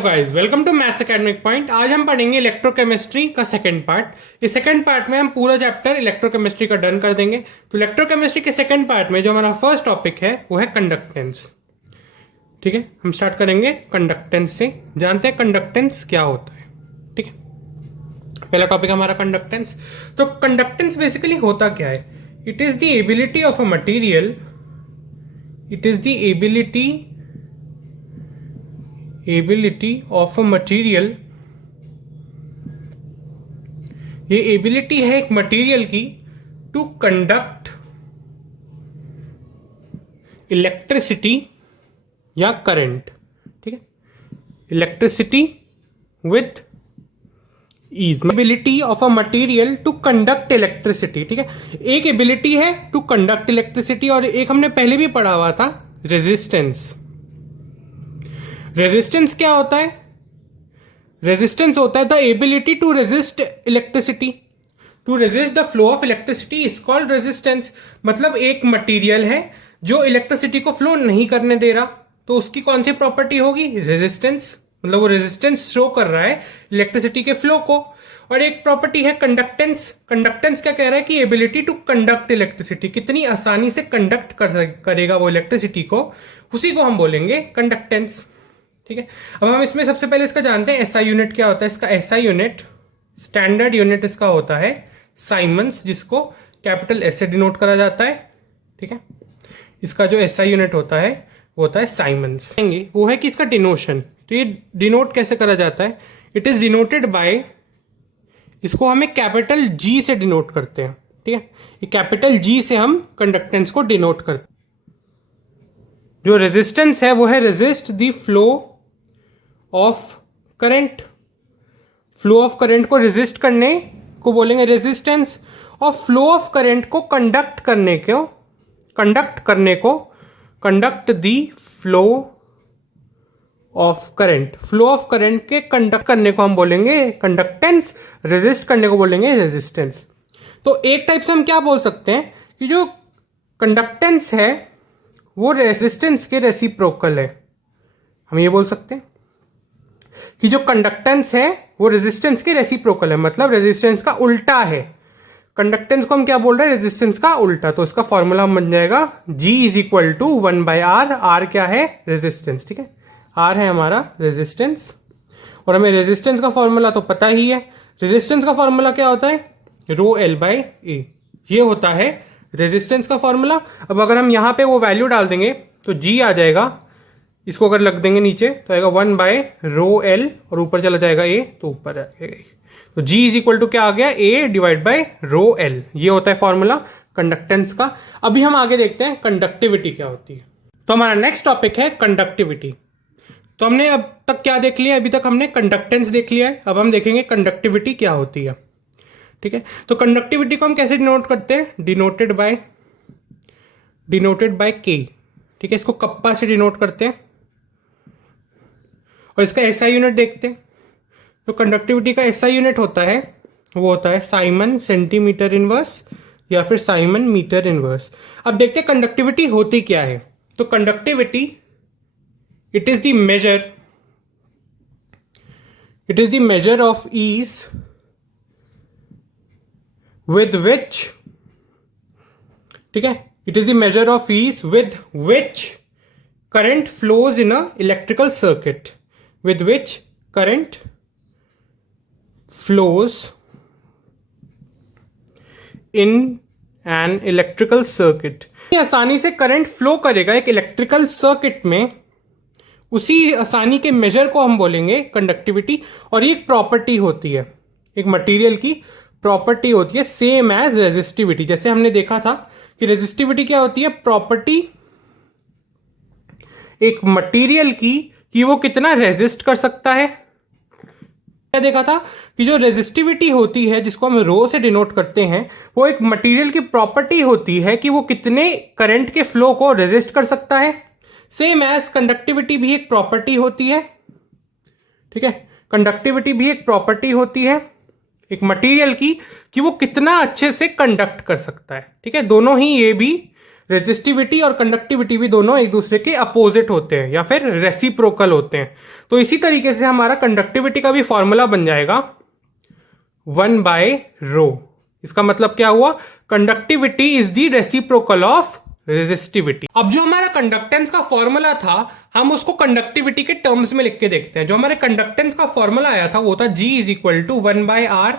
Hello guys, welcome to maths academic point. आज हम पढ़ेंगे इलेक्ट्रोकेमिस्ट्री का सेकंड पार्ट। इस सेकंड पार्ट में हम पूरा चैप्टर इलेक्ट्रोकेमिस्ट्री का डन कर देंगे। तो इलेक्ट्रोकेमिस्ट्री के सेकंड पार्ट में जो हमारा फर्स्ट टॉपिक है वो है कंडक्टेंस। ठीक है, हम स्टार्ट करेंगे कंडक्टेंस से। जानते हैं कंडक्टेंस क्या होता है। ठीक है, पहला टॉपिक हमारा कंडक्टेंस। तो कंडक्टेंस बेसिकली होता क्या है? It is the ability of a material, it is the ability of a material, ये एबिलिटी है एक मटीरियल की टू कंडक्ट इलेक्ट्रिसिटी या करंट। ठीक है, electricity with ease, ability of a material to conduct electricity. ठीक है, एक एबिलिटी है टू कंडक्ट इलेक्ट्रिसिटी और एक हमने पहले भी पढ़ा हुआ था रेजिस्टेंस। रेजिस्टेंस क्या होता है? रेजिस्टेंस होता है the ability to resist electricity, to resist the flow of electricity is called resistance. मतलब एक मटेरियल है जो इलेक्ट्रिसिटी को फ्लो नहीं करने दे रहा, तो उसकी कौन सी प्रॉपर्टी होगी? रेजिस्टेंस। मतलब वो रेजिस्टेंस शो कर रहा है इलेक्ट्रिसिटी के फ्लो को। और एक प्रॉपर्टी है कंडक्टेंस। कंडक्टेंस क्या कह रहा है कि एबिलिटी टू कंडक्ट इलेक्ट्रिसिटी, कितनी आसानी से कंडक्ट करेगा वो इलेक्ट्रिसिटी को, उसी को हम बोलेंगे कंडक्टेंस। ठीक है, अब हम इसमें सबसे पहले इसका जानते हैं एसआई यूनिट क्या होता है। इसका एसआई यूनिट, स्टैंडर्ड यूनिट इसका होता है साइमन्स, जिसको कैपिटल एस से डिनोट करा जाता है। ठीक है, इसका जो एसआई यूनिट होता है वो होता है साइमन्स। वो है कि इसका डिनोशन, तो ये डिनोट कैसे करा जाता है? इट इज डिनोटेड बाय, इसको हमें कैपिटल जी से डिनोट करते हैं। ठीक है, ये कैपिटल जी से हम कंडक्टेंस को डिनोट करते हैं। जो रेजिस्टेंस है वो है resist the flow of current. Flow of current को रेजिस्ट करने को बोलेंगे रेजिस्टेंस, और फ्लो ऑफ करंट को conduct the flow of current. Flow of current के कंडक्ट करने को हम बोलेंगे कंडक्टेंस, रेजिस्ट करने को बोलेंगे रेजिस्टेंस। तो एक टाइप से हम क्या बोल सकते हैं कि जो कंडक्टेंस है वो रेजिस्टेंस के रेसिप्रोकल है। हम ये बोल सकते हैं कि जो कंडक्टेंस है वो रेजिस्टेंस के रेसिप्रोकल है, मतलब रेजिस्टेंस का उल्टा है। कंडक्टेंस को हम क्या बोल रहे हैं? रेजिस्टेंस का उल्टा। तो इसका फॉर्मूला हम बन जाएगा G is equal to 1/R। R क्या है? रेजिस्टेंस। ठीक है, R है हमारा रेजिस्टेंस, और हमें रेजिस्टेंस का फॉर्मूला तो पता ही है। रेजिस्टेंस का फॉर्मूला क्या होता है? ρL/A, ये होता है रेजिस्टेंस का फॉर्मूला। अब अगर हम यहां पे वो वैल्यू डाल देंगे तो G आ जाएगा, इसको अगर लग देंगे नीचे तो आएगा 1/ρL, और ऊपर चला जाएगा A, तो ऊपर आ जाएगा। तो G इज इक्वल टू क्या आ गया? A/ρL। ये होता है फॉर्मूला कंडक्टेंस का। अभी हम आगे देखते हैं कंडक्टिविटी क्या होती है। तो हमारा नेक्स्ट टॉपिक है कंडक्टिविटी। तो हमने अब तक क्या देख लिया? अभी तक हमने कंडक्टेंस देख लिया है, अब हम देखेंगे कंडक्टिविटी क्या होती है। ठीक है, तो कंडक्टिविटी को हम कैसे डिनोट करते हैं? Denoted by K। ठीक है, इसको कप्पा से डिनोट करते हैं। और इसका एसआई यूनिट देखते हैं। तो कंडक्टिविटी का एसआई यूनिट होता है, वो होता है साइमन सेंटीमीटर इनवर्स या फिर साइमन मीटर इनवर्स। अब देखते हैं कंडक्टिविटी होती क्या है। तो conductivity, it is the measure of ease with which, ठीक है, it is the measure of ease with which current flows in a electrical circuit, with which current flows in an electrical circuit। आसानी से current flow करेगा एक electrical circuit में, उसी आसानी के मेजर को हम बोलेंगे कंडक्टिविटी। और ये एक प्रॉपर्टी होती है, एक मटेरियल की प्रॉपर्टी होती है, सेम एज रेजिस्टिविटी। जैसे हमने देखा था कि रेजिस्टिविटी क्या होती है? प्रॉपर्टी एक मटेरियल की कि वो कितना रेजिस्ट कर सकता है। क्या देखा था कि जो रेजिस्टिविटी होती है, जिसको हम रो से डिनोट करते हैं, वो एक मटेरियल की प्रॉपर्टी होती है कि वो कितने करंट के फ्लो को रेजिस्ट कर सकता है। सेम एज कंडक्टिविटी भी एक प्रॉपर्टी होती है। ठीक है, कंडक्टिविटी भी एक प्रॉपर्टी होती है एक मटेरियल की कि वो कितना अच्छे से कंडक्ट कर सकता है। ठीक है, दोनों ही ये भी रेजिस्टिविटी और कंडक्टिविटी भी दोनों एक दूसरे के अपोजिट होते हैं या फिर रेसिप्रोकल होते हैं। तो इसी तरीके से हमारा कंडक्टिविटी का भी फॉर्मूला बन जाएगा 1/ρ। इसका मतलब क्या हुआ, conductivity is the reciprocal of resistivity. अब जो हमारा कंडक्टेंस का फॉर्मूला था हम उसको कंडक्टिविटी के टर्म्स में लिख के देखते हैं। जो हमारे कंडक्टेंस का फॉर्मूला आया था वो था G = 1/r।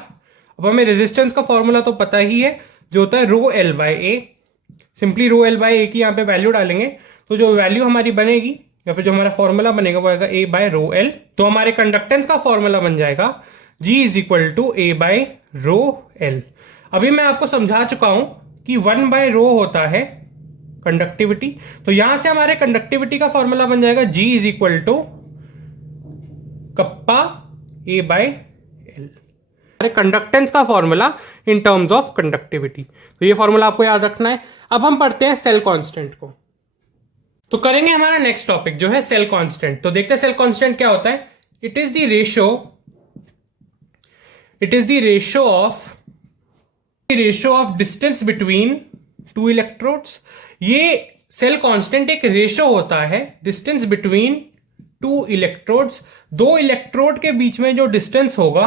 अब हमें रेजिस्टेंस का फॉर्मूला तो पता ही है जो होता है ρl/a। सिंपली ρl/a की यहाँ पे वैल्यू डालेंगे तो जो वैल्यू हमारी बनेगी या फिर जो हमारा फॉर्मूला बनेगा वो आएगा a/ρl। तो हमारे कंडक्टेंस का फॉर्मूला बन जाएगा G = a/ρl। अभी मैं आपको समझा चुका हूं कि 1/ρ होता है कंडक्टिविटी। तो यहां से हमारे कंडक्टिविटी का फॉर्मूला बन जाएगा G = कप्पा a/l। कंडक्टेंस का formula in terms of conductivity. तो ये फॉर्मूला आपको याद रखना है। अब हम पढ़ते हैं सेल कांस्टेंट को। तो करेंगे हमारा नेक्स्ट टॉपिक जो है सेल कांस्टेंट। तो देखते हैं सेल कांस्टेंट क्या होता है। It is the ratio of distance between two electrodes. ये सेल कांस्टेंट एक रेशियो होता है डिस्टेंस बिटवीन टू इलेक्ट्रोड्स। दो इलेक्ट्रोड के बीच में जो डिस्टेंस होगा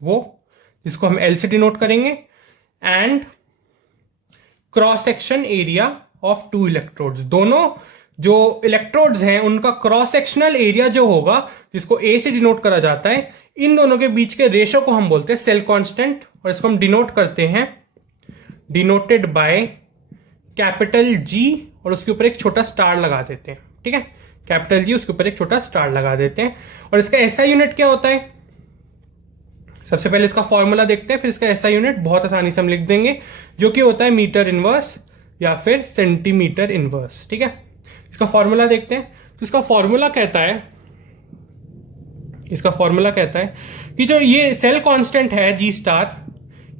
वो, जिसको हम L से डिनोट करेंगे, and cross section area of two electrodes. दोनों जो इलेक्ट्रोड्स हैं उनका क्रॉस सेक्शनल एरिया जो होगा, जिसको A से डिनोट करा जाता है, इन दोनों के बीच के रेशियो को हम बोलते हैं सेल कांस्टेंट। और इसको हम डिनोट करते हैं डिनोटेड बाय कैपिटल G और उसके ऊपर एक छोटा स्टार लगा देते हैं। ठीक है, कैपिटल G उसके ऊपर एक छोटा स्टार लगा देते हैं। और इसका SI यूनिट क्या होता है, सबसे पहले इसका फॉर्मूला देखते हैं, फिर इसका SI यूनिट बहुत आसानी से हम लिख देंगे जो कि होता है मीटर इनवर्स या फिर सेंटीमीटर इनवर्स। ठीक है, इसका फॉर्मूला देखते हैं। तो इसका फॉर्मूला कहता है कि जो ये सेल कांस्टेंट है G स्टार,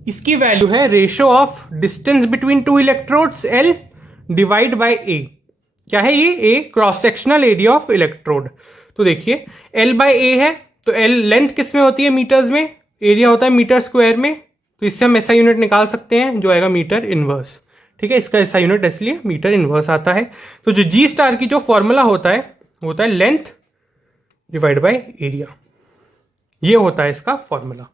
इसकी वैल्यू है ratio of distance between two electrodes L divide by A। क्या है ये, A cross sectional area of electrode. तो देखिए L/A है, तो L लेंथ किस में होती है, मीटर्स में, एरिया होता है मीटर स्क्वायर में। तो इससे हम SI यूनिट निकाल सकते हैं जो आएगा मीटर इनवर्स। ठीक है, इसका SI यूनिट इसलिए मीटर इनवर्स आता है। तो जो G स्टार की जो फॉर्मूला होता है वो होता है लेंथ डिवाइड बाय एरिया। ये होता है इसका फॉर्मूला।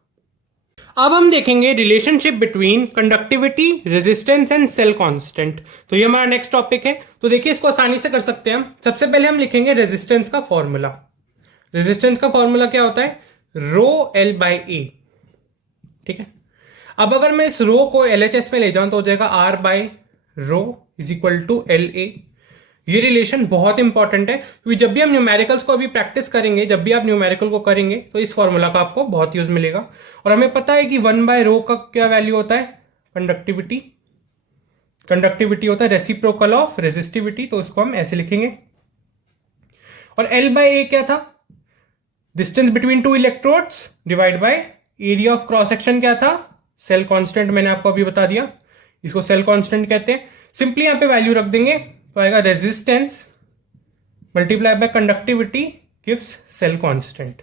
अब हम देखेंगे relationship between conductivity, resistance and cell constant. तो ये हमारा नेक्स्ट टॉपिक है। तो देखिए इसको आसानी से कर सकते हैं हम। सबसे पहले हम लिखेंगे रेजिस्टेंस का फॉर्मूला। रेजिस्टेंस का फॉर्मूला क्या होता है, ρl/a। ठीक है, अब अगर मैं इस रो को LHS में ले जाऊं तो हो जाएगा r/ρ = LA। ये रिलेशन बहुत इंपॉर्टेंट है क्योंकि जब भी हम न्यूमेरिकल्स को अभी प्रैक्टिस करेंगे, जब भी आप न्यूमेरिकल को करेंगे तो इस फॉर्मूला का आपको बहुत यूज मिलेगा। और हमें पता है कि 1/ρ का क्या वैल्यू होता है, कंडक्टिविटी होता है रेसिप्रोकल ऑफ रेजिस्टिविटी। तो इसको हम ऐसे लिखेंगे। और L/A क्या था, distance between two electrodes divide by area of cross section क्या था, सेल कांस्टेंट। मैंने आपको अभी बता दिया, इसको सेल कांस्टेंट कहते हैं। सिंपली यहां पे वैल्यू रख देंगे तो आएगा resistance multiply by conductivity gives cell constant.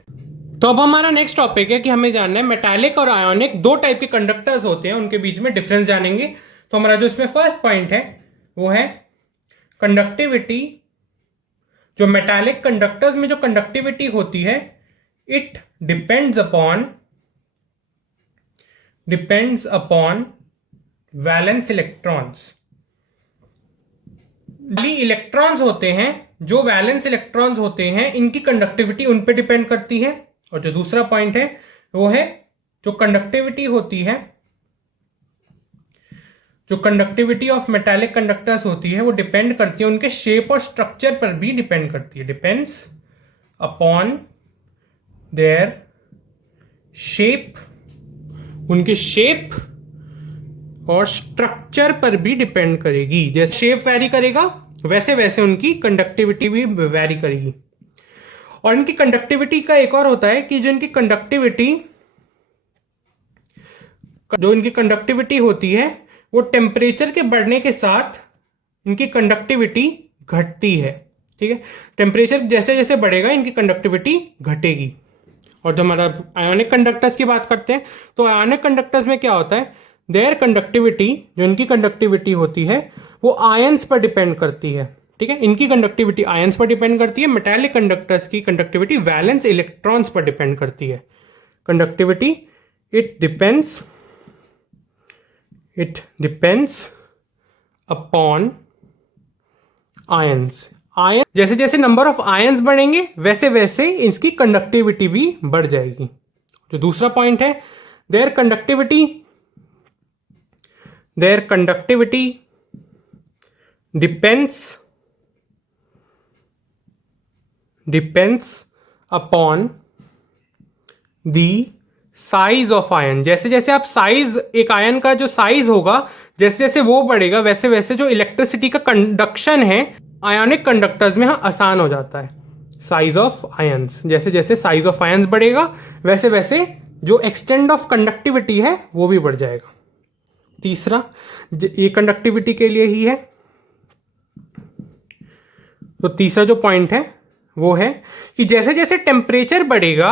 तो अब हमारा नेक्स्ट टॉपिक है कि हमें जानना है मेटालिक और आयोनिक दो टाइप के कंडक्टर्स होते हैं, उनके बीच में डिफरेंस जानेंगे। तो हमारा जो इसमें फर्स्ट पॉइंट है वो है कंडक्टिविटी। जो मेटालिक कंडक्टर्स में जो कंडक्टिविटी होती है, it depends upon valence electrons. Electrons होते हैं, जो वैलेंस इलेक्ट्रॉन्स होते हैं, इनकी कंडक्टिविटी उन पे डिपेंड करती है। और जो दूसरा पॉइंट है वो है जो कंडक्टिविटी होती है, जो कंडक्टिविटी ऑफ मेटालिक कंडक्टर्स होती है वो डिपेंड करती है उनके शेप और स्ट्रक्चर पर भी डिपेंड करती है। डिपेंड्स अपॉन देयर शेप, उनके शेप और स्ट्रक्चर पर भी डिपेंड करेगी। जैसे शेप वैरी करेगा वैसे वैसे उनकी कंडक्टिविटी भी वैरी करेगी। और इनकी कंडक्टिविटी का एक और होता है कि जो इनकी कंडक्टिविटी होती है वो टेम्परेचर के बढ़ने के साथ इनकी कंडक्टिविटी घटती है। ठीक है, टेम्परेचर जैसे जैसे बढ़ेगा इनकी कंडक्टिविटी घटेगी। और जब हमारा आयोनिक कंडक्टर्स की बात करते हैं तो आयोनिक कंडक्टर्स में क्या होता है, देयर कंडक्टिविटी, जो इनकी कंडक्टिविटी होती है वो आयंस पर डिपेंड करती है। ठीक है, इनकी कंडक्टिविटी आयंस पर डिपेंड करती है, मेटालिक कंडक्टर्स की कंडक्टिविटी वैलेंस इलेक्ट्रॉन्स पर डिपेंड करती है। Conductivity it depends upon ions. Ion, जैसे जैसे नंबर ऑफ आयंस बढ़ेंगे वैसे वैसे इसकी कंडक्टिविटी भी बढ़ जाएगी। जो दूसरा पॉइंट है, their conductivity depends upon the size of ion. जैसे जैसे आप साइज, एक आयन का जो साइज होगा जैसे जैसे वो बढ़ेगा वैसे वैसे जो इलेक्ट्रिसिटी का कंडक्शन है आयोनिक कंडक्टर्स में आसान हो जाता है। साइज ऑफ आयंस, जैसे जैसे साइज ऑफ आयंस बढ़ेगा वैसे वैसे जो एक्सटेंड ऑफ कंडक्टिविटी है वो भी बढ़ जाएगा। तीसरा, ये कंडक्टिविटी के लिए ही है, तो तीसरा जो पॉइंट है वो है कि जैसे जैसे टेम्परेचर बढ़ेगा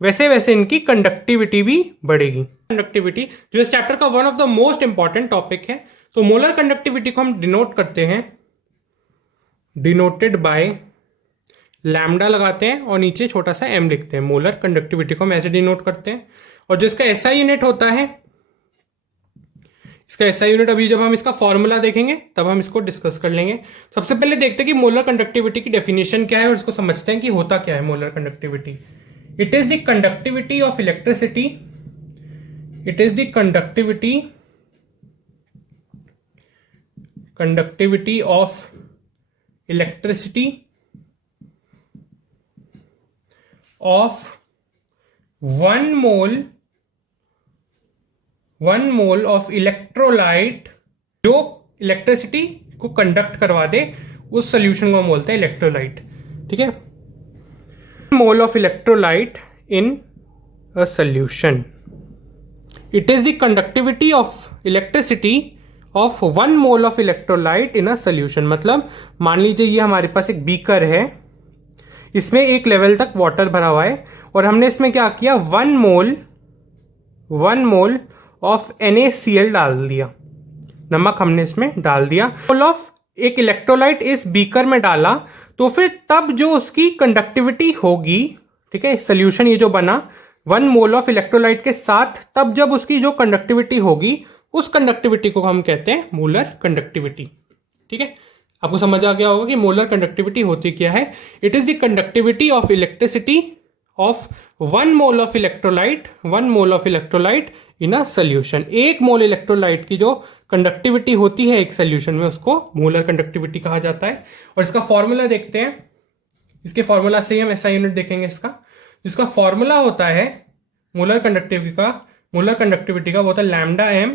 वैसे वैसे इनकी कंडक्टिविटी भी बढ़ेगी। कंडक्टिविटी जो इस चैप्टर का one of the most important topic है। तो मोलर कंडक्टिविटी को हम डिनोट करते हैं, डिनोटेड बाय लैम्डा लगाते हैं और नीचे छोटा सा m लिखते हैं। मोलर कंडक्टिविटी को हम ऐसे डिनोट करते हैं। और जो इसका एसआई यूनिट होता है, इसका एसआई यूनिट अभी जब हम इसका फॉर्मूला देखेंगे तब हम इसको डिस्कस कर लेंगे। सबसे पहले देखते हैं कि मोलर कंडक्टिविटी की डेफिनेशन क्या है और इसको समझते हैं कि होता क्या है molar conductivity. It is the conductivity of electricity, it is the conductivity of electricity of 1 mole of electrolyte, जो इलेक्ट्रिसिटी को कंडक्ट करवा दे उस सोल्यूशन को हम बोलते हैं इलेक्ट्रोलाइट। ठीक है, मोल of electrolyte in a solution, it is the conductivity of elasticity of 1 mole of electrolyte in a solution. मतलब मान लीजिए ये हमारे पास एक बीकर है, इसमें एक लेवल तक वाटर भरा हुआ है और हमने इसमें क्या किया, 1 मोल ऑफ NaCl डाल दिया, नमक हमने इसमें डाल दिया। मोल ऑफ एक इलेक्ट्रोलाइट इस बीकर में डाला तो फिर तब जो उसकी कंडक्टिविटी होगी, ठीक है, सोल्यूशन ये जो बना 1 मोल ऑफ इलेक्ट्रोलाइट के साथ, तब जब उसकी जो कंडक्टिविटी होगी उस कंडक्टिविटी को हम कहते हैं मोलर कंडक्टिविटी। ठीक है, आपको समझ आ गया होगा कि मोलर कंडक्टिविटी होती क्या है। It is the conductivity of elasticity of 1 mole of electrolyte in a solution. 1 mole electrolyte की जो कंडक्टिविटी होती है एक सोल्यूशन में उसको मोलर कंडक्टिविटी कहा जाता है। और इसका फॉर्मूला देखते हैं, इसके फॉर्मूला से ही हम ऐसा यूनिट देखेंगे इसका फॉर्मूला होता है मोलर कंडक्टिविटी का वो होता है lambda m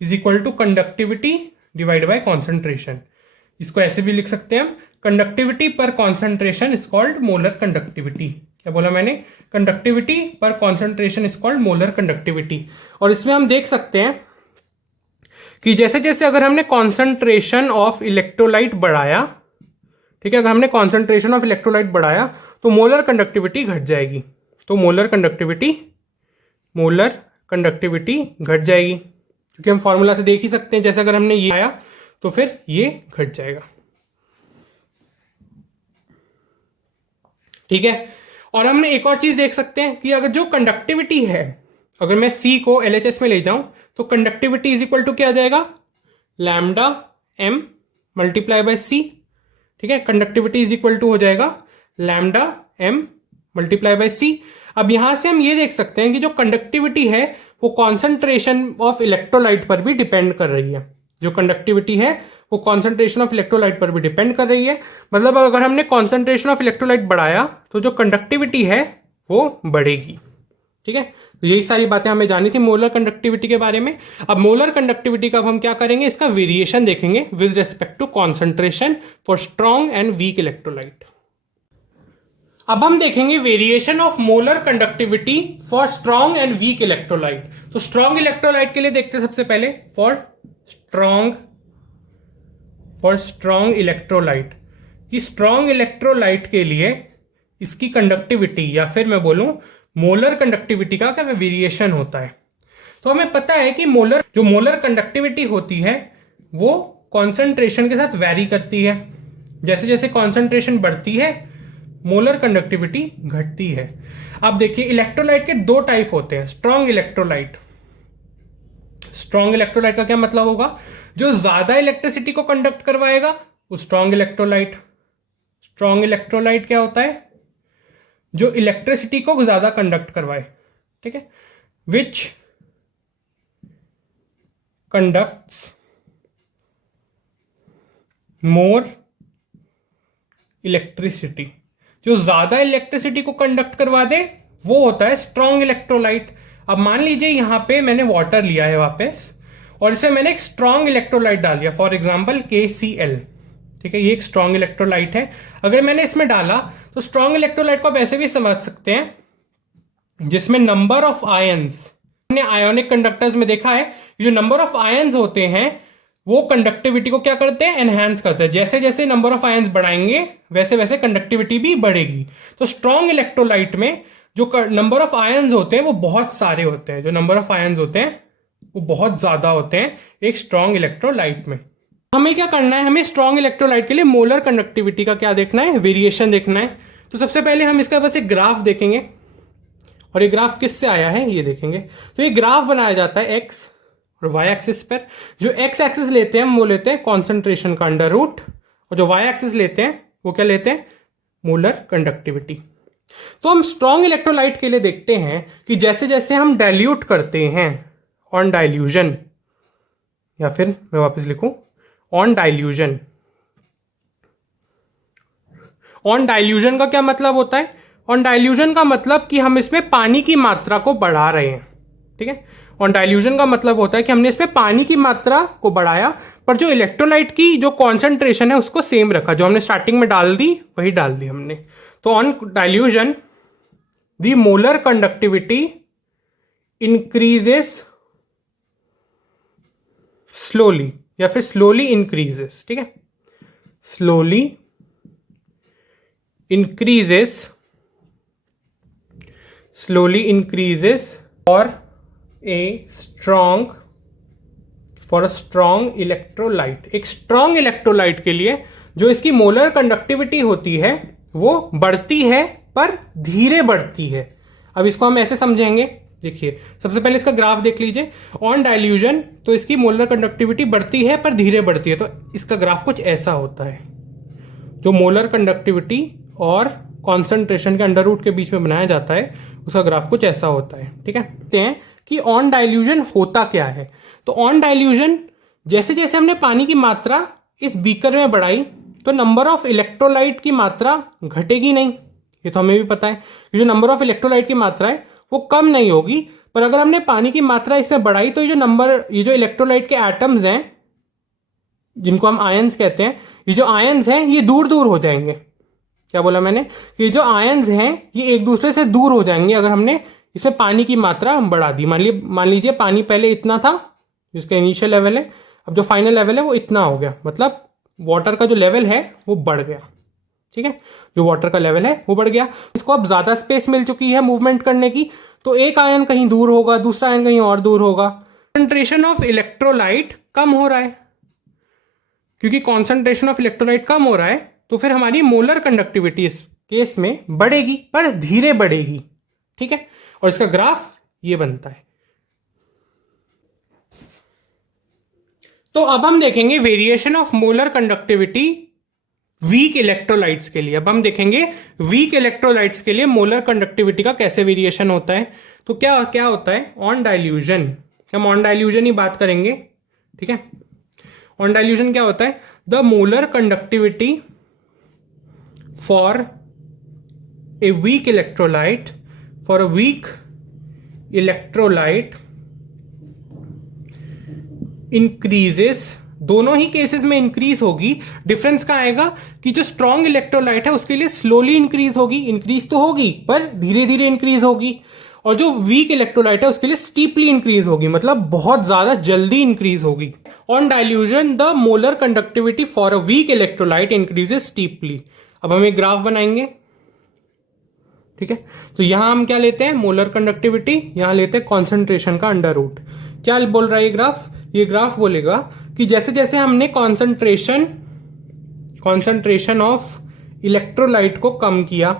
is equal to conductivity divide by concentration. इसको ऐसे भी लिख सकते हैं हम, कंडक्टिविटी पर concentration is called molar conductivity. क्या बोला मैंने, कंडक्टिविटी पर concentration is called molar conductivity. और इसमें हम देख सकते हैं कि जैसे जैसे अगर हमने कॉन्सेंट्रेशन ऑफ इलेक्ट्रोलाइट बढ़ाया, ठीक है, अगर हमने कॉन्सेंट्रेशन ऑफ इलेक्ट्रोलाइट बढ़ाया तो मोलर कंडक्टिविटी घट जाएगी। तो मोलर कंडक्टिविटी घट जाएगी, क्योंकि हम फॉर्मूला से देख ही सकते हैं, जैसे अगर हमने ये आया तो फिर ये घट जाएगा। ठीक है, और हमने एक और चीज देख सकते हैं कि अगर जो कंडक्टिविटी है, अगर मैं C को LHS में ले जाऊं तो कंडक्टिविटी इज इक्वल टू क्या आ जाएगा, lambda m multiply by C। ठीक है, कंडक्टिविटी इज इक्वल टू हो जाएगा lambda m multiply by C। अब यहां से हम ये देख सकते हैं कि जो कंडक्टिविटी है वो कॉन्सेंट्रेशन ऑफ इलेक्ट्रोलाइट पर भी डिपेंड कर रही है। जो कंडक्टिविटी है वो कॉन्सेंट्रेशन ऑफ इलेक्ट्रोलाइट पर भी डिपेंड कर रही है। मतलब अगर हमने कॉन्सेंट्रेशन ऑफ इलेक्ट्रोलाइट बढ़ाया तो जो कंडक्टिविटी है वो बढ़ेगी। ठीक है, तो यही सारी बातें हमें जानी थी मोलर कंडक्टिविटी के बारे में। अब मोलर कंडक्टिविटी का अब हम क्या करेंगे, इसका वेरिएशन देखेंगे with respect to concentration for strong and weak electrolyte. अब हम देखेंगे variation of molar conductivity for strong and weak electrolyte. तो स्ट्रॉन्ग इलेक्ट्रोलाइट के लिए देखते हैं सबसे पहले फॉर स्ट्रॉन्ग इलेक्ट्रोलाइट, कि स्ट्रॉन्ग इलेक्ट्रोलाइट के लिए इसकी कंडक्टिविटी या फिर मैं बोलूं मोलर कंडक्टिविटी का क्या वेरिएशन होता है। तो हमें पता है कि मोलर कंडक्टिविटी होती है वो कॉन्सेंट्रेशन के साथ वैरी करती है। जैसे जैसे कॉन्सेंट्रेशन बढ़ती है मोलर कंडक्टिविटी घटती है। अब देखिए इलेक्ट्रोलाइट के दो टाइप होते हैं। स्ट्रॉन्ग इलेक्ट्रोलाइट का क्या मतलब होगा? जो ज्यादा इलेक्ट्रिसिटी को कंडक्ट करवाएगा वो स्ट्रॉन्ग इलेक्ट्रोलाइट। स्ट्रॉन्ग इलेक्ट्रोलाइट क्या होता है? जो इलेक्ट्रिसिटी को ज्यादा कंडक्ट करवाए, ठीक है, विच कंडक्ट्स मोर इलेक्ट्रिसिटी। जो ज्यादा इलेक्ट्रिसिटी को कंडक्ट करवा दे वो होता है स्ट्रॉन्ग इलेक्ट्रोलाइट। अब मान लीजिए यहां पे मैंने वाटर लिया है वापस और इसमें मैंने एक स्ट्रॉन्ग इलेक्ट्रोलाइट डाल दिया, फॉर एग्जांपल KCl, ठीक है, ये एक स्ट्रॉन्ग इलेक्ट्रोलाइट है। अगर मैंने इसमें डाला तो स्ट्रॉन्ग इलेक्ट्रोलाइट को आप ऐसे भी समझ सकते हैं जिसमें नंबर ऑफ आयंस, हमने आयोनिक कंडक्टर्स में देखा है जो नंबर ऑफ आयंस होते हैं वो कंडक्टिविटी को क्या करते हैं? एनहांस करते हैं। जैसे जैसे नंबर ऑफ आयंस बढ़ाएंगे वैसे वैसे कंडक्टिविटी भी बढ़ेगी। तो स्ट्रॉन्ग इलेक्ट्रोलाइट में जो नंबर ऑफ आयंस होते हैं वो बहुत सारे होते हैं, जो नंबर ऑफ आयंस होते हैं वो बहुत ज्यादा होते हैं एक स्ट्रॉन्ग इलेक्ट्रोलाइट में। हमें क्या करना है? हमें स्ट्रॉन्ग इलेक्ट्रोलाइट के लिए मोलर कंडक्टिविटी का क्या देखना है? वेरिएशन देखना है। तो सबसे पहले हम इसका बस एक ग्राफ देखेंगे और ये ग्राफ किससे आया है ये देखेंगे। तो ये ग्राफ बनाया जाता है एक्स और वाई एक्सिस पर। जो एक्स एक्सिस लेते हैं हम वो लेते हैं कॉन्सेंट्रेशन का अंडर रूट, और जो वाई एक्सिस लेते हैं वो क्या लेते हैं? Molar conductivity. तो हम स्ट्रॉन्ग इलेक्ट्रोलाइट के लिए देखते हैं कि जैसे जैसे हम डाइल्यूट करते हैं ऑन डाइल्यूजन, या फिर मैं वापस लिखूं ऑन डाइल्यूजन। ऑन डाइल्यूजन का क्या मतलब होता है? ऑन डाइल्यूजन का मतलब कि हम इसमें पानी की मात्रा को बढ़ा रहे हैं, ठीक है। ऑन डाइल्यूजन का मतलब होता है कि हमने इसमें पानी की मात्रा को बढ़ाया पर जो इलेक्ट्रोलाइट की जो कॉन्सेंट्रेशन है उसको सेम रखा, जो हमने स्टार्टिंग में डाल दी वही डाल दी हमने। तो on dilution the molar conductivity increases slowly, या फिर स्लोली इंक्रीजेस, ठीक है, स्लोली इंक्रीजेस और a स्ट्रॉन्ग इलेक्ट्रोलाइट। एक स्ट्रॉन्ग इलेक्ट्रोलाइट के लिए जो इसकी मोलर कंडक्टिविटी होती है वो बढ़ती है पर धीरे बढ़ती है। अब इसको हम ऐसे समझेंगे, देखिए सबसे पहले इसका ग्राफ देख लीजिए। ऑन डाइल्यूजन तो इसकी मोलर कंडक्टिविटी बढ़ती है पर धीरे बढ़ती है, तो इसका ग्राफ कुछ ऐसा होता है। जो मोलर कंडक्टिविटी और कॉन्सेंट्रेशन के अंडर रूट के बीच में बनाया जाता है उसका ग्राफ कुछ ऐसा होता है, ठीक है। देखते हैं कि ऑन डाइल्यूजन होता क्या है। तो ऑन डाइल्यूजन जैसे जैसे हमने पानी की मात्रा इस बीकर में बढ़ाई तो नंबर ऑफ इलेक्ट्रोलाइट की मात्रा घटेगी नहीं, ये तो हमें भी पता है। ये जो नंबर ऑफ इलेक्ट्रोलाइट की मात्रा है वो कम नहीं होगी, पर अगर हमने पानी की मात्रा इसमें बढ़ाई तो ये जो इलेक्ट्रोलाइट के एटम्स हैं जिनको हम आयंस कहते हैं, ये जो आयंस हैं ये दूर दूर हो जाएंगे। क्या बोला मैंने? कि जो आयंस हैं ये एक दूसरे से दूर हो जाएंगे अगर हमने इसमें पानी की मात्रा बढ़ा दी। मान लीजिए पानी पहले इतना था, जिसका इनिशियल लेवल है, अब जो फाइनल लेवल है वो इतना हो गया, मतलब वाटर का जो लेवल है वो बढ़ गया, ठीक है। जो वाटर का लेवल है वो बढ़ गया, इसको अब ज्यादा स्पेस मिल चुकी है मूवमेंट करने की, तो एक आयन कहीं दूर होगा, दूसरा आयन कहीं और दूर होगा। कॉन्सेंट्रेशन ऑफ इलेक्ट्रोलाइट कम हो रहा है, क्योंकि कॉन्सेंट्रेशन ऑफ इलेक्ट्रोलाइट कम हो रहा है तो फिर हमारी मोलर कंडक्टिविटी इस केस में बढ़ेगी पर धीरे बढ़ेगी, ठीक है। और इसका ग्राफ ये बनता है। तो अब हम देखेंगे variation of molar conductivity weak electrolytes के लिए। अब हम देखेंगे वीक इलेक्ट्रोलाइट्स के लिए मोलर कंडक्टिविटी का कैसे वेरिएशन होता है। तो क्या क्या होता है ऑन डाइल्यूजन, हम ऑन डाइल्यूजन ही बात करेंगे, ठीक है। ऑन डाइल्यूजन क्या होता है? The molar conductivity for a week electrolyte increases, दोनों ही केसेस में इंक्रीज होगी। डिफरेंस क्या आएगा कि जो स्ट्रॉन्ग इलेक्ट्रोलाइट है उसके लिए स्लोली इंक्रीज होगी, इंक्रीज तो होगी पर धीरे धीरे इंक्रीज होगी, और जो वीक इलेक्ट्रोलाइट है उसके लिए स्टीपली इंक्रीज होगी, मतलब बहुत ज्यादा जल्दी इंक्रीज होगी। On dilution the molar conductivity for a weak electrolyte increases steeply. अब हम एक ग्राफ बनाएंगे, ठीक है। तो यहां हम क्या लेते हैं, मोलर कंडक्टिविटी, यहां लेते हैं कॉन्सेंट्रेशन का अंडर रूट। क्या बोल रहा है ये ग्राफ बोलेगा कि जैसे जैसे हमने कॉन्सेंट्रेशन ऑफ इलेक्ट्रोलाइट को कम किया,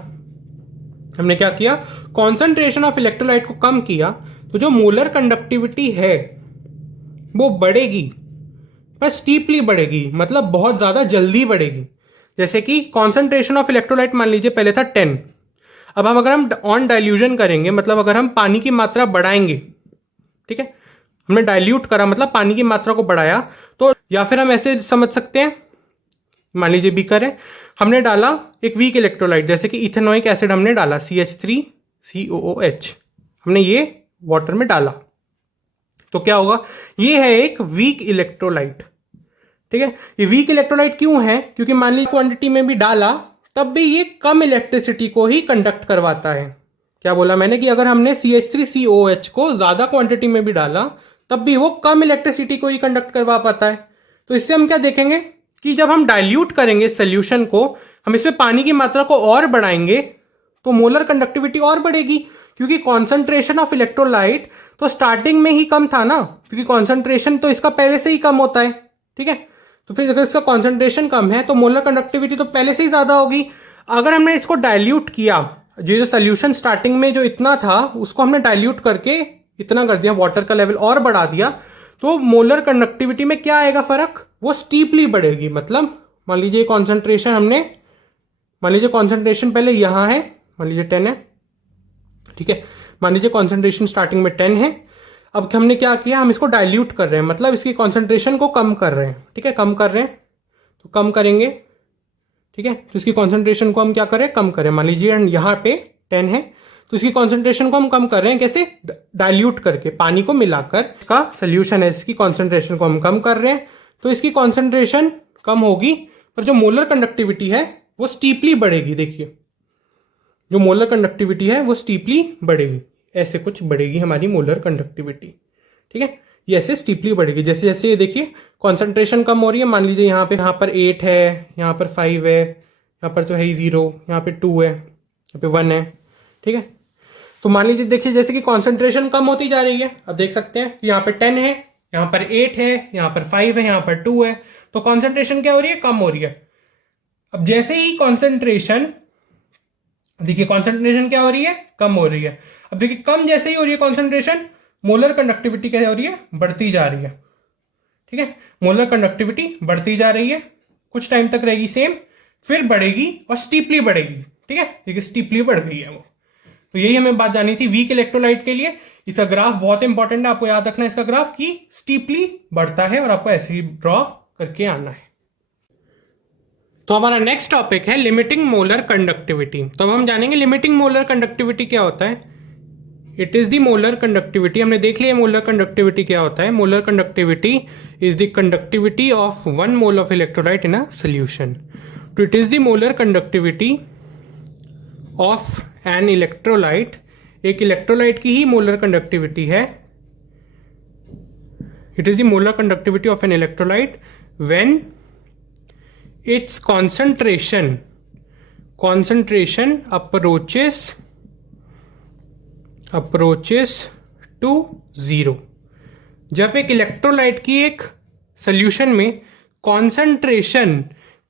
हमने क्या किया, कॉन्सेंट्रेशन ऑफ इलेक्ट्रोलाइट को कम किया, तो जो मोलर कंडक्टिविटी है वो बढ़ेगी, पर स्टीपली बढ़ेगी, मतलब बहुत ज्यादा जल्दी बढ़ेगी। जैसे कि कॉन्सेंट्रेशन ऑफ इलेक्ट्रोलाइट मान लीजिए पहले था 10, अब हम अगर हम ऑन डाइल्यूजन करेंगे, मतलब अगर हम पानी की मात्रा बढ़ाएंगे, ठीक है, हमने डाइल्यूट करा मतलब पानी की मात्रा को बढ़ाया, तो या फिर हम ऐसे समझ सकते हैं, मान लीजिए बीकर है, हमने डाला एक वीक इलेक्ट्रोलाइट जैसे कि इथेनोइक एसिड हमने डाला CH3COOH, हमने ये वाटर में डाला, तो क्या होगा, ये है एक वीक इलेक्ट्रोलाइट, ठीक है। ये वीक इलेक्ट्रोलाइट क्यों है, क्योंकि मान लीजिए क्वांटिटी में भी डाला तब भी ये कम इलेक्ट्रिसिटी को ही कंडक्ट करवाता है। क्या बोला मैंने कि अगर हमने CH3COOH को ज्यादा क्वांटिटी में भी डाला तब भी वो कम इलेक्ट्रिसिटी को ही कंडक्ट करवा पाता है। तो इससे हम क्या देखेंगे कि जब हम डाइल्यूट करेंगे सोल्यूशन को, हम इसमें पानी की मात्रा को और बढ़ाएंगे तो मोलर कंडक्टिविटी और बढ़ेगी, क्योंकि कॉन्सेंट्रेशन ऑफ इलेक्ट्रोलाइट तो स्टार्टिंग में ही कम था ना, क्योंकि कॉन्सेंट्रेशन तो इसका पहले से ही कम होता है, ठीक है। तो फिर अगर इसका कॉन्सेंट्रेशन कम है तो मोलर कंडक्टिविटी तो पहले से ही ज्यादा होगी। अगर हमने इसको डाइल्यूट किया, जो सोल्यूशन स्टार्टिंग में जो इतना था उसको हमने डाइल्यूट करके इतना कर दिया, वाटर का लेवल और बढ़ा दिया, तो मोलर कंडक्टिविटी में क्या आएगा फर्क, वो स्टीपली बढ़ेगी। मतलब मान लीजिए कॉन्सेंट्रेशन पहले यहां है, मान लीजिए 10 है, ठीक है, मान लीजिए कॉन्सेंट्रेशन स्टार्टिंग में 10 है, अब हमने क्या किया, हम इसको डाइल्यूट कर रहे हैं, मतलब इसकी कॉन्सेंट्रेशन को कम कर रहे हैं, ठीक है, कम कर रहे हैं, तो कम करेंगे, ठीक है, तो इसकी कॉन्सेंट्रेशन को हम क्या करें, कम करें। मान लीजिए यहाँ पे 10 है तो इसकी कॉन्सेंट्रेशन को हम कम कर रहे हैं, कैसे, डाइल्यूट करके, पानी को मिलाकर का सोल्यूशन है, इसकी कॉन्सेंट्रेशन को हम कम कर रहे हैं, तो इसकी कॉन्सेंट्रेशन कम होगी, पर जो मोलर कंडक्टिविटी है वो स्टीपली बढ़ेगी। देखिए जो मोलर कंडक्टिविटी है वो स्टीपली बढ़ेगी, ऐसे कुछ बढ़ेगी हमारी मोलर कंडक्टिविटी, ठीक है, ये ऐसे स्टीपली बढ़ेगी। जैसे जैसे ये देखिए कॉन्सेंट्रेशन कम हो रही है, मान लीजिए यहाँ पर 8 है, यहाँ पर 5 है, यहाँ पर तो है ही 0, यहाँ पे 2 है, यहाँ पे 1 है, ठीक है। तो मान लीजिए देखिए जैसे कि कॉन्सेंट्रेशन कम होती जा रही है, अब देख सकते हैं कि यहाँ पे 10 है, यहाँ पर 8 है, यहाँ पर 5 है, यहाँ पर 2 है, तो कॉन्सेंट्रेशन क्या हो रही है, कम हो रही है। अब जैसे ही कॉन्सेंट्रेशन, देखिए कॉन्सेंट्रेशन क्या हो रही है, कम हो रही है। अब देखिए कम जैसे ही हो रही है कॉन्सेंट्रेशन, मोलर कंडक्टिविटी क्या हो रही है, बढ़ती जा रही है, ठीक है, मोलर कंडक्टिविटी बढ़ती जा रही है, कुछ टाइम तक रहेगी सेम, फिर बढ़ेगी और स्टीपली बढ़ेगी, ठीक है, देखिए स्टीपली बढ़ गई है वो। तो यही हमें बात जानी थी वीक इलेक्ट्रोलाइट के लिए। इसका ग्राफ बहुत इंपॉर्टेंट है, आपको याद रखना है इसका ग्राफ की स्टीपली बढ़ता है और आपको ऐसे ही ड्रॉ करके आना है। तो हमारा नेक्स्ट टॉपिक है लिमिटिंग मोलर कंडक्टिविटी। तो अब हम जानेंगे लिमिटिंग मोलर कंडक्टिविटी क्या होता है। It is the molar conductivity, हमने देख लिया मोलर कंडक्टिविटी क्या होता है। Molar conductivity is the conductivity of 1 mole of electrolyte in a solution. तो it is the molar conductivity of an electrolyte, एक इलेक्ट्रोलाइट की ही मोलर कंडक्टिविटी है। It is the molar conductivity of an electrolyte when its concentration approaches to 0। जब एक electrolyte की एक solution में कॉन्सेंट्रेशन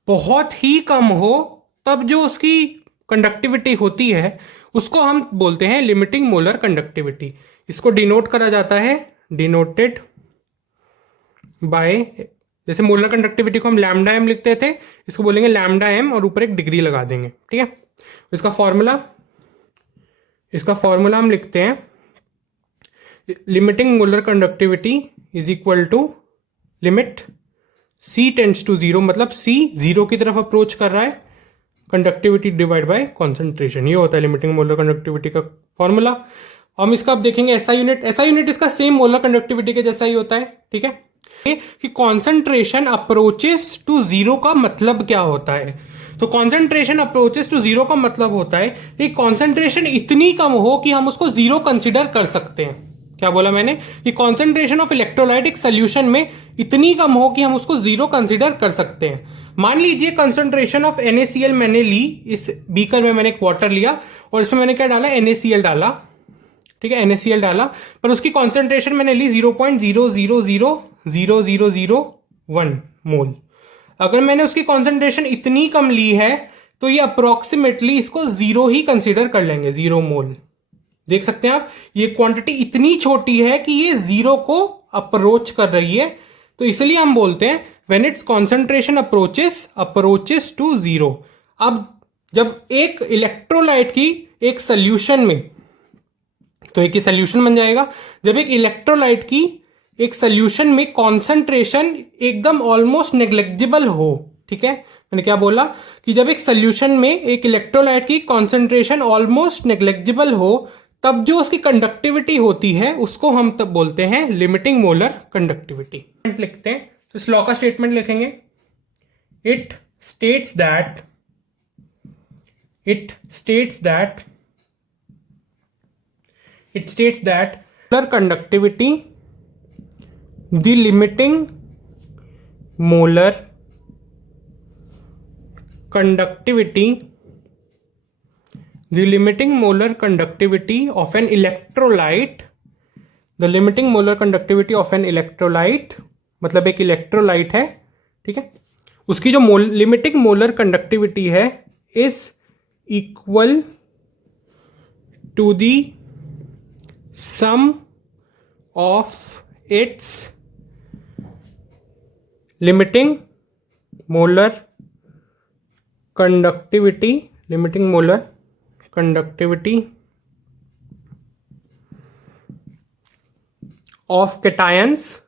बहुत ही कम हो तब जो उसकी कंडक्टिविटी होती है उसको हम बोलते हैं लिमिटिंग मोलर कंडक्टिविटी। इसको डिनोट करा जाता है, डिनोटेड बाय, जैसे मोलर कंडक्टिविटी को हम लैम्डा एम लिखते थे, इसको बोलेंगे लैम्डा एम और ऊपर एक डिग्री लगा देंगे, ठीक है। इसका फॉर्मूला हम लिखते हैं, limiting molar conductivity is equal to limit C tends to 0, मतलब C 0 की तरफ अप्रोच कर रहा है, कंडक्टिविटी डिवाइड बाय कॉन्सेंट्रेशन, ये होता है लिमिटिंग मोलर कंडक्टिविटी का फॉर्मूला। हम इसका अब देखेंगे SI यूनिट इसका सेम मोलर कंडक्टिविटी के जैसा ही होता है, ठीक है, कि कॉन्सेंट्रेशन अप्रोचेस टू 0 का मतलब क्या होता है। तो कॉन्सेंट्रेशन अप्रोचेस टू 0 का मतलब होता है कि कॉन्सेंट्रेशन इतनी कम हो कि हम उसको 0 कंसिडर कर सकते हैं, क्या बोला मैंने कि कॉन्सेंट्रेशन ऑफ इलेक्ट्रोलाइट एक सोल्यूशन में इतनी कम हो कि हम उसको जीरो कंसीडर कर सकते हैं। मान लीजिए कंसंट्रेशन ऑफ NaCl मैंने ली, इस बीकर में मैंने वाटर लिया और इसमें मैंने क्या डाला, NaCl डाला, ठीक है, NaCl डाला, पर उसकी कॉन्सेंट्रेशन मैंने ली 0.000001 मोल। अगर मैंने उसकी कॉन्सेंट्रेशन इतनी कम ली है तो ये अप्रोक्सीमेटली इसको जीरो ही कंसीडर कर लेंगे, 0 मोल। देख सकते हैं आप, ये क्वांटिटी इतनी छोटी है कि ये जीरो को अप्रोच कर रही है, तो इसलिए हम बोलते हैं when its concentration approaches to zero. अब जब एक इलेक्ट्रोलाइट की एक सोल्यूशन में, तो एक ही सोल्यूशन बन जाएगा, जब एक इलेक्ट्रोलाइट की एक सोल्यूशन में कॉन्सेंट्रेशन एकदम ऑलमोस्ट नेग्लेक्जिबल हो, ठीक है, मैंने क्या बोला कि जब एक सोल्यूशन में एक इलेक्ट्रोलाइट की कॉन्सेंट्रेशन ऑलमोस्ट नेग्लेक्जिबल हो, तब जो उसकी कंडक्टिविटी होती है उसको हम तब बोलते हैं लिमिटिंग मोलर कंडक्टिविटी। लिखते हैं तो इस लॉ का स्टेटमेंट लिखेंगे, it states that molar conductivity, the limiting molar conductivity of an electrolyte, the limiting molar conductivity of an electrolyte, मतलब एक इलेक्ट्रोलाइट है, ठीक है, उसकी जो लिमिटिंग मोलर कंडक्टिविटी है is equal to the sum of its limiting molar conductivity of cations,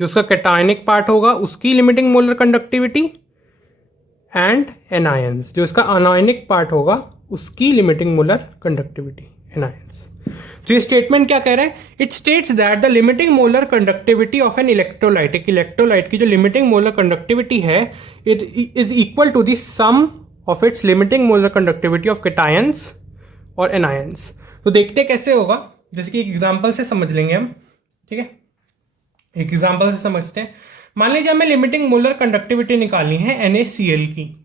जो उसका कैटायनिक पार्ट होगा उसकी limiting molar conductivity, and anions, जो इसका अनायनिक पार्ट होगा उसकी लिमिटिंग मोलर कंडक्टिविटी, एनायंस। तो ये स्टेटमेंट क्या कह रहा है, it states that the limiting molar conductivity of an electrolyte, एक इलेक्ट्रोलाइट की जो लिमिटिंग मोलर कंडक्टिविटी है it is equal to the sum of its limiting molar conductivity of cations और एनायंस। तो देखते कैसे होगा, जैसे कि एक एग्जांपल से समझ लेंगे हम, ठीक है, एक एग्जांपल से समझते हैं। मान लीजिए हमें लिमिटिंग मोलर कंडक्टिविटी निकालनी है NaCl की।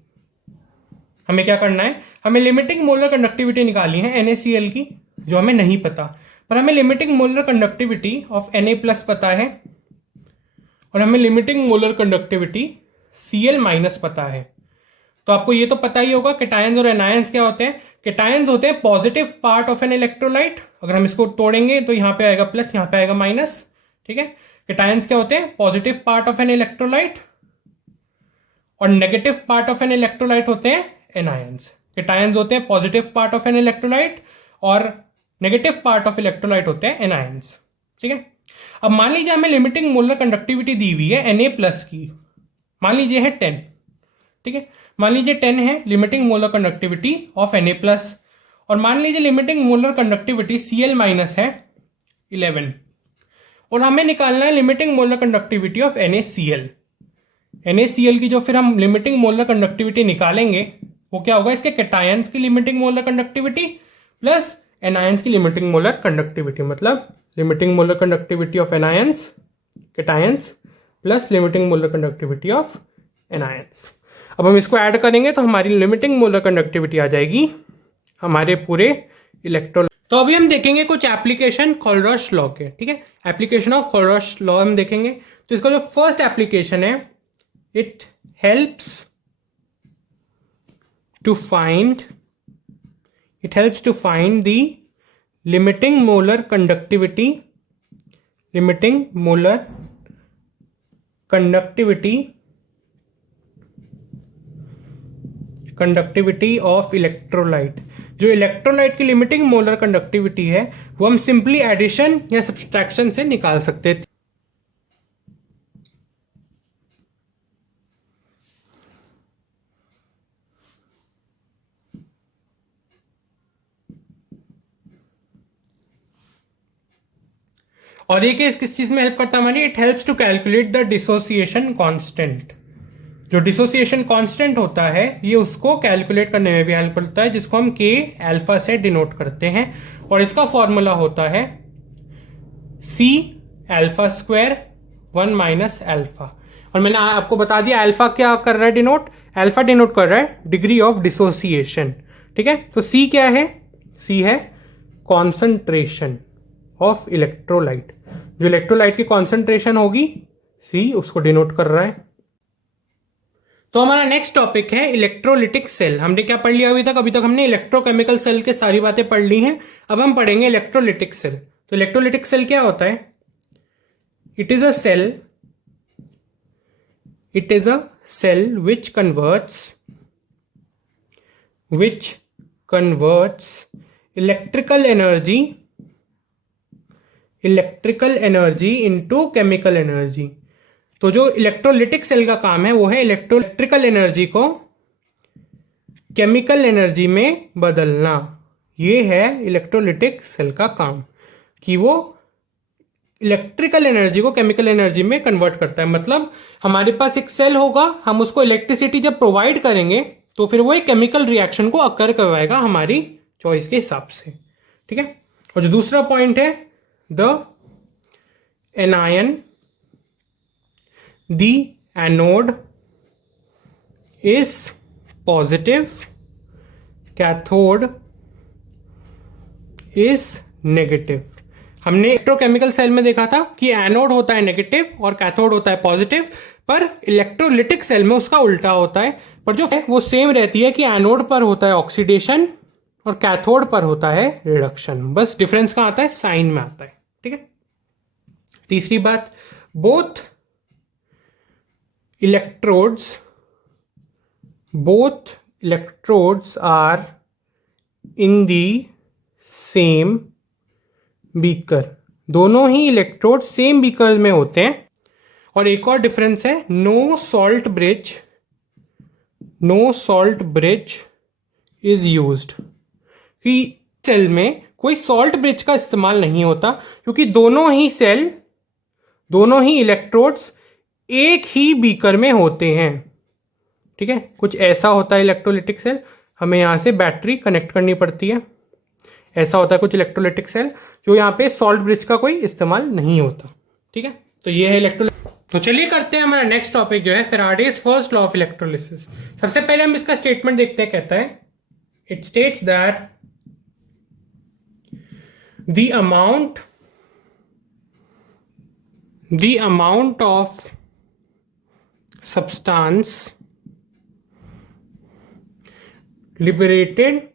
हमें क्या करना है, हमें लिमिटिंग मोलर कंडक्टिविटी निकालनी है NaCl की, जो हमें नहीं पता, पर हमें limiting molar conductivity of Na+ पता है और हमें लिमिटिंग मोलर कंडक्टिविटी Cl- पता है। तो आपको ये तो पता ही होगा कैटायंस और एनायंस क्या होते हैं। कैटायंस होते हैं positive part of an electrolyte, अगर हम इसको तोड़ेंगे तो यहां पे आएगा प्लस, यहां पे आएगा माइनस, ठीक है। कैटायंस क्या होते हैं, positive part of an electrolyte, और negative part of an electrolyte होते हैं एनायंस। कैटायंस होते हैं positive part of an electrolyte और नेगेटिव पार्ट ऑफ इलेक्ट्रोलाइट होते हैं एनायंस, ठीक है। अब मान लीजिए हमें लिमिटिंग मोलर कंडक्टिविटी दी हुई है Na+ की, मान लीजिए है 10, ठीक है, मान लीजिए 10 है limiting molar conductivity of Na+, और मान लीजिए लिमिटिंग मोलर कंडक्टिविटी Cl- है 11, और हमें निकालना है limiting molar conductivity of NaCl। NaCl की जो फिर हम लिमिटिंग मोलर कंडक्टिविटी निकालेंगे वो क्या होगा, इसके कैटायंस की limiting molar conductivity plus anions की लिमिटिंग मोलर कंडक्टिविटी, मतलब limiting molar conductivity of anions cations plus limiting molar conductivity of anions. अब हम इसको ऐड करेंगे तो हमारी लिमिटिंग मोलर कंडक्टिविटी आ जाएगी हमारे पूरे इलेक्ट्रोलाइट। तो अभी हम देखेंगे कुछ एप्लीकेशन कोलरॉश लॉ के, ठीक है, एप्लीकेशन ऑफ कोलरॉश लॉ हम देखेंगे। तो इसका जो फर्स्ट एप्लीकेशन है, it helps to find the limiting molar conductivity of electrolyte. जो इलेक्ट्रोलाइट की लिमिटिंग मोलर कंडक्टिविटी है वो हम सिंपली एडिशन या सब्सट्रैक्शन से निकाल सकते थे। और ये केस किस चीज में हेल्प करता है हमारी, it helps to calculate the dissociation constant. जो डिसोसिएशन कांस्टेंट होता है ये उसको कैलकुलेट करने में भी हेल्प करता है, जिसको हम K अल्फा से डिनोट करते हैं, और इसका फॉर्मूला होता है C alpha square 1 minus alpha. और मैंने आपको बता दिया अल्फा क्या कर रहा है डिनोट, अल्फा डिनोट कर रहा है डिग्री ऑफ डिसोसिएशन। ठीक है, तो सी क्या है, सी है कॉन्सेंट्रेशन ऑफ इलेक्ट्रोलाइट। जो इलेक्ट्रोलाइट की कॉन्सेंट्रेशन होगी सी उसको डिनोट कर रहा है। तो हमारा नेक्स्ट टॉपिक है इलेक्ट्रोलिटिक सेल। हमने क्या पढ़ लिया अभी तक हमने इलेक्ट्रोकेमिकल सेल के सारी बातें पढ़ ली हैं। अब हम पढ़ेंगे इलेक्ट्रोलिटिक सेल। तो इलेक्ट्रोलिटिक सेल क्या होता है? It is a cell which converts electrical energy into chemical energy। तो जो इलेक्ट्रोलिटिक सेल का काम है वो है इलेक्ट्रिकल एनर्जी को केमिकल एनर्जी में बदलना। ये है इलेक्ट्रोलिटिक सेल का काम, कि वो इलेक्ट्रिकल एनर्जी को केमिकल एनर्जी में कन्वर्ट करता है। मतलब हमारे पास एक सेल होगा, हम उसको इलेक्ट्रिसिटी जब प्रोवाइड करेंगे तो फिर वो एक केमिकल रिएक्शन को अकर करवाएगा हमारी चॉइस के हिसाब से। ठीक है, और जो दूसरा पॉइंट है the anode is positive, cathode is negative. हमने इलेक्ट्रोकेमिकल सेल में देखा था कि एनोड होता है नेगेटिव और कैथोड होता है पॉजिटिव, पर इलेक्ट्रोलिटिक सेल में उसका उल्टा होता है। पर जो है वो सेम रहती है कि एनोड पर होता है ऑक्सीडेशन और कैथोड पर होता है रिडक्शन। बस डिफरेंस कहां आता है? साइन में आता है। ठीक है, तीसरी बात, both electrodes are in the same beaker. दोनों ही इलेक्ट्रोड सेम बीकर में होते हैं। और एक और डिफरेंस है, no salt bridge is used. कि सेल में कोई सॉल्ट ब्रिज का इस्तेमाल नहीं होता, क्योंकि दोनों ही इलेक्ट्रोड्स एक ही बीकर में होते हैं। ठीक है, कुछ ऐसा होता है इलेक्ट्रोलिटिक सेल, हमें यहां से बैटरी कनेक्ट करनी पड़ती है। ऐसा होता है कुछ इलेक्ट्रोलिटिक सेल जो यहाँ पे सॉल्ट ब्रिज का कोई इस्तेमाल नहीं होता। ठीक है, तो ये है इलेक्ट्रोलिटिक। तो चलिए करते हैं हमारा नेक्स्ट टॉपिक जो है Faraday's first law of electrolysis. सबसे पहले हम इसका स्टेटमेंट देखते हैं। कहता है it states that the amount of substance liberated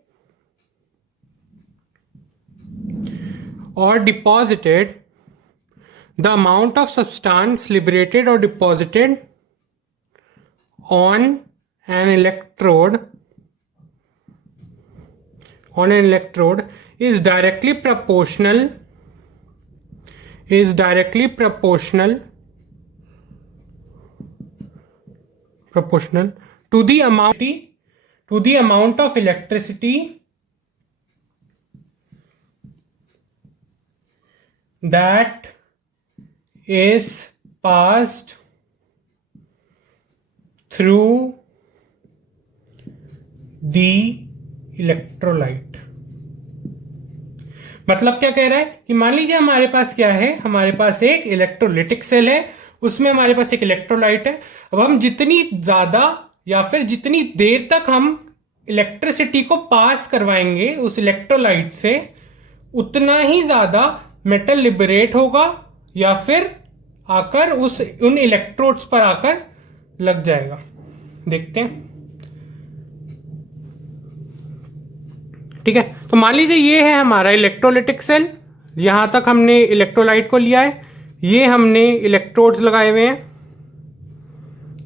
or deposited, the amount of substance liberated or deposited on an electrode is directly proportional to the amount of electricity that is passed through the electrolyte। मतलब क्या कह रहा है कि मान लीजिए हमारे पास क्या है, हमारे पास एक इलेक्ट्रोलिटिक सेल है, उसमें हमारे पास एक इलेक्ट्रोलाइट है। अब हम जितनी ज्यादा या फिर जितनी देर तक हम इलेक्ट्रिसिटी को पास करवाएंगे उस इलेक्ट्रोलाइट से, उतना ही ज्यादा मेटल लिबरेट होगा या फिर आकर उन इलेक्ट्रोड्स पर आकर लग जाएगा। देखते हैं। ठीक है, तो मान लीजिए ये है हमारा इलेक्ट्रोलिटिक सेल। यहां तक हमने इलेक्ट्रोलाइट को लिया है, ये हमने इलेक्ट्रोड्स लगाए हुए हैं।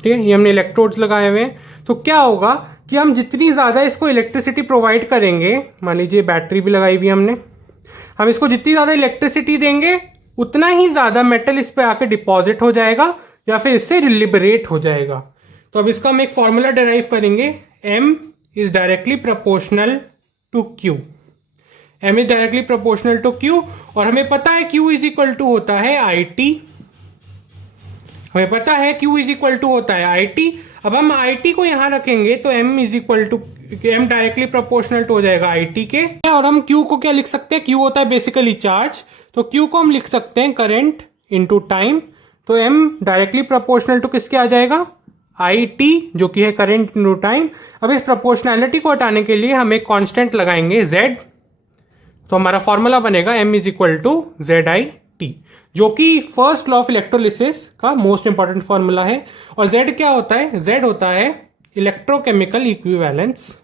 ठीक है, ये हमने इलेक्ट्रोड्स लगाए हुए हैं। तो क्या होगा कि हम जितनी ज्यादा इसको इलेक्ट्रिसिटी प्रोवाइड करेंगे, मान लीजिए बैटरी भी लगाई हुई हमने, हम इसको जितनी ज्यादा इलेक्ट्रिसिटी देंगे उतना ही ज्यादा मेटल इस पे आके डिपॉजिट हो जाएगा या फिर इससे लिबरेट हो जाएगा। तो अब इसका हम एक फॉर्मूला डिराइव करेंगे, M is directly proportional to Q। M is directly proportional to Q और हमें पता है Q इज इक्वल टू होता है IT। हमें पता है Q इज इक्वल टू होता है IT। अब हम IT को यहां रखेंगे तो M is equal to M directly proportional to हो जाएगा IT के। और हम Q को क्या लिख सकते हैं, Q होता है बेसिकली चार्ज, तो Q को हम लिख सकते हैं करंट इनटू टाइम, तो M डायरेक्टली प्रोपोर्शनल टू किसके आ जाएगा, IT, जो कि है करंट इनटू टाइम। अब इस प्रोपोर्शनैलिटी को हटाने के लिए हम एक कांस्टेंट लगाएंगे Z, तो हमारा फॉर्मूला बनेगा M is equal to ZIT, जो कि फर्स्ट लॉ ऑफ इलेक्ट्रोलिसिस का मोस्ट इंपॉर्टेंट फॉर्मूला है। और Z क्या होता है, Z होता है इलेक्ट्रोकेमिकल इक्विवेलेंस।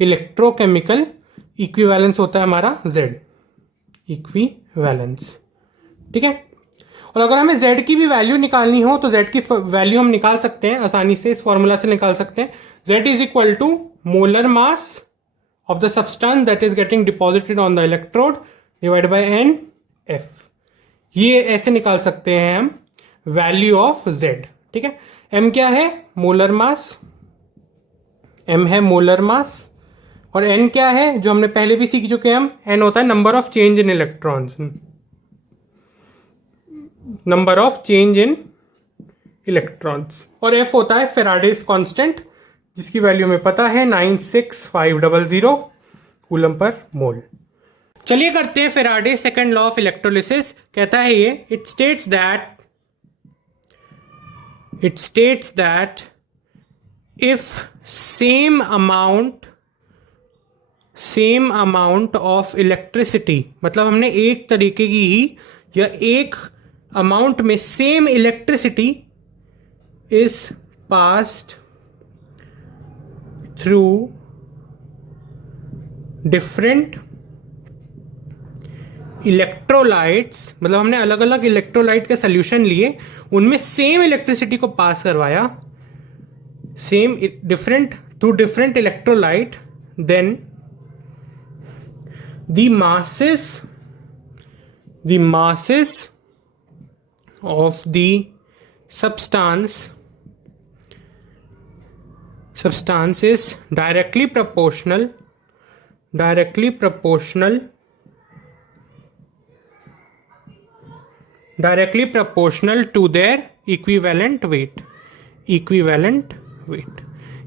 इलेक्ट्रोकेमिकल इक्विवेलेंस होता है हमारा Z इक्विवेलेंस, ठीक है। और अगर हमें Z की भी वैल्यू निकालनी हो तो Z की वैल्यू हम निकाल सकते हैं आसानी से, इस फॉर्मूला से निकाल सकते हैं। Z is equal to molar mass of the substance that is getting deposited on the electrode divided by NF। ये ऐसे निकाल सकते हैं हम वैल्यू ऑफ Z, ठीक है। M क्या है, मोलर मास, M है मोलर मास, और N क्या है जो हमने पहले भी सीख चुके हैं हम, N होता है number of change in electrons, number of change in electrons. और F होता है फेराडेज कांस्टेंट, जिसकी वैल्यू हमें पता है 96500 कूलम पर मोल। चलिए करते हैं Faraday second law of electrolysis. कहता है ये, it states that if same amount of electricity, मतलब हमने एक तरीके की ही या एक अमाउंट में same electricity is passed through different electrolytes, मतलब हमने अलग अलग इलेक्ट्रोलाइट के सोल्यूशन लिए, उनमें सेम इलेक्ट्रिसिटी को पास करवाया, same different through different electrolyte, then the masses of the substance is directly proportional to their equivalent weight।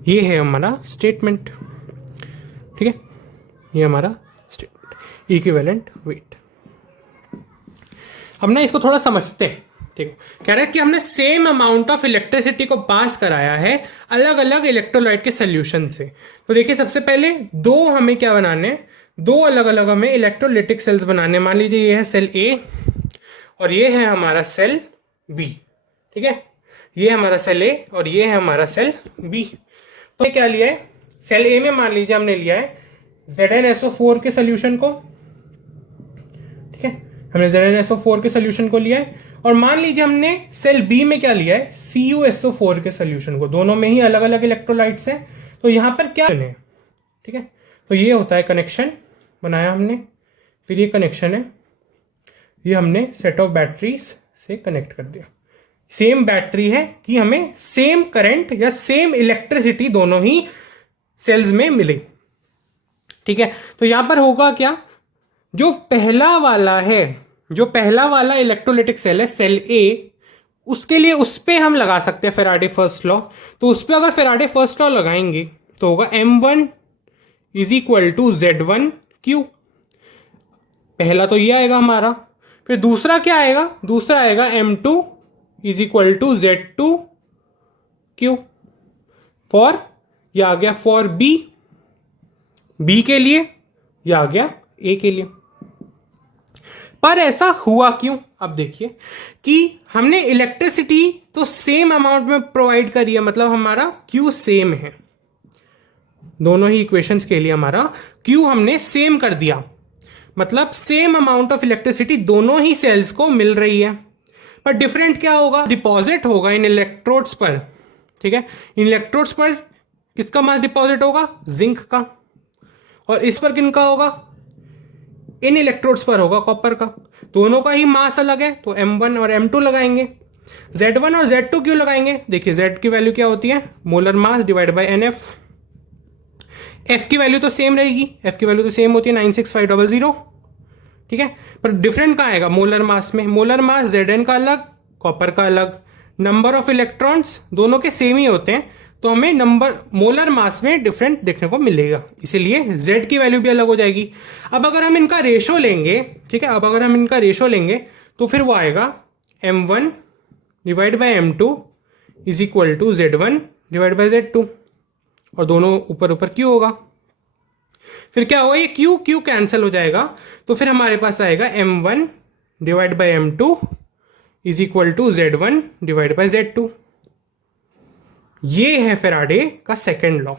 ये है हमारा स्टेटमेंट, ठीक है, ये हमारा स्टेटमेंट इक्विवेलेंट वेट। हम ना इसको थोड़ा समझते हैं, ठीक है। कह रहा है कि हमने सेम अमाउंट ऑफ इलेक्ट्रिसिटी को पास कराया है अलग अलग इलेक्ट्रोलाइट के सोल्यूशन से। तो देखिए, सबसे पहले दो हमें क्या बनाने हैं, दो अलग अलग हमें इलेक्ट्रोलिटिक सेल्स बनाने। मान लीजिए ये है सेल ए और ये है हमारा सेल बी, ठीक है। ये है हमारा सेल ए और ये है हमारा सेल बी। तो क्या लिया है, सेल ए में मान लीजिए हमने लिया है ZnSO4 के सोल्यूशन को, ठीक है, हमने ZnSO4 के सोल्यूशन को लिया है। और मान लीजिए हमने सेल बी में क्या लिया है, CuSO4 के सोल्यूशन को। दोनों में ही अलग अलग इलेक्ट्रोलाइट्स हैं, तो यहां पर क्या है, ठीक है। तो ये होता है कनेक्शन बनाया हमने, फिर ये कनेक्शन है, ये हमने सेट ऑफ बैटरीज से कनेक्ट कर दिया। सेम बैटरी है कि हमें सेम करंट या सेम इलेक्ट्रिसिटी दोनों ही सेल्स में मिले, ठीक है। तो यहां पर होगा क्या, जो पहला वाला इलेक्ट्रोलिटिक सेल है सेल ए, उसके लिए उस पे हम लगा सकते हैं फेराडे फर्स्ट लॉ। तो उस पे अगर फेराडे फर्स्ट लॉ लगाएंगे तो होगा M1 is equal to Z1Q। पहला तो ये आएगा हमारा, फिर दूसरा क्या आएगा, दूसरा आएगा M2 is equal to Z2Q। For ये आ गया फॉर बी के लिए, यह आ गया ए के लिए। पर ऐसा हुआ क्यों, अब देखिए कि हमने इलेक्ट्रिसिटी तो सेम अमाउंट में प्रोवाइड करी है, मतलब हमारा Q सेम है, दोनों ही इक्वेशंस के लिए हमारा Q हमने सेम कर दिया, मतलब सेम अमाउंट ऑफ इलेक्ट्रिसिटी दोनों ही सेल्स को मिल रही है। पर डिफरेंट क्या होगा, डिपॉजिट होगा इन इलेक्ट्रोड्स पर, ठीक है। इन इलेक्ट्रोड्स पर किसका मास डिपॉजिट होगा, जिंक का, और इस पर किनका होगा, इन इलेक्ट्रोड्स पर होगा कॉपर का। दोनों का ही मास अलग है, तो M1 और M2 लगाएंगे। Z1 और Z2 क्यों लगाएंगे, देखिए Z की वैल्यू क्या होती है, molar mass divide by NF। F की वैल्यू तो सेम रहेगी, F की वैल्यू तो सेम होती है 96500, ठीक है। पर डिफरेंट कहाँ आएगा, मोलर मास में। मोलर मास Zn का अलग, कॉपर का अलग। नंबर ऑफ इलेक्ट्रॉन्स दोनों के सेम ही होते हैं, तो हमें नंबर मोलर मास में डिफरेंट देखने को मिलेगा, इसीलिए Z की वैल्यू भी अलग हो जाएगी। अब अगर हम इनका रेशो लेंगे, ठीक है, अब अगर हम इनका रेशो लेंगे तो फिर वो आएगा M1 divide by M2 is equal to Z1 divide by Z2, और दोनों ऊपर ऊपर Q होगा। फिर क्या होगा, ये Q Q कैंसिल हो जाएगा, तो फिर हमारे पास आएगा M1 divide by M2 is equal to Z1 divide by Z2। ये है फैराडे का सेकेंड लॉ।